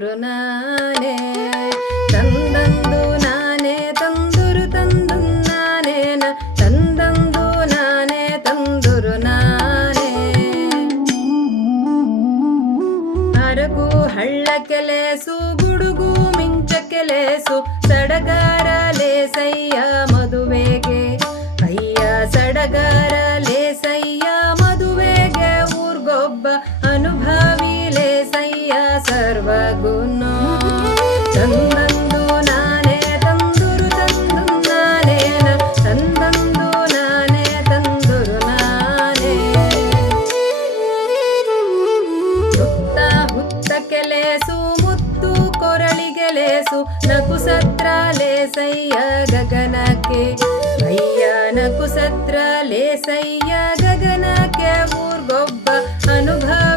ತಂದುರು ನಾನೇ ತಂದಂದು ನಾನೇ ತಂದುರು ತಂದು ನಾನೇನ ತಂದಂದು ನಾನೇ ತಂದುರು ನಾನೇ ಅರಗು ಹಳ್ಳ ಕೆಲೇಸು ಗುಡುಗು ಮಿಂಚ ಕೆಲೇಸು ಸಡಗರ ಲೇಸಯ್ಯ ಮದುವೆಗೆ ಅಯ್ಯ ಸಡಗರ ಲೇಸಯ್ಯ ಮದುವೆಗೆ ಊರ್ಗೊಬ್ಬ ಅನುಭವಿ ಲೇಸಯ್ಯ ಸರ್ವಗುಣ ತಂದಂದು ನಾನೇ ತಂದುರು ತಂದು ನಾನೇನ ತಂದಂದು ನಾನೇ ತಂದುರು ನಾನೇ ಹುತ್ತ ಹುತ್ತ ಕೆಲೇಸು ಮುತ್ತು ಕೊರಳಿಗೆಲೇಸು ನಕುಸತ್ರ ಲೇಸಯ್ಯ ಗಗನಕ್ಕೆ ಅಯ್ಯ ನಕುಸತ್ರ ಲೇಸಯ್ಯ ಗಗನಕ್ಕೆ ಊರ್ಗೊಬ್ಬ ಅನುಭವ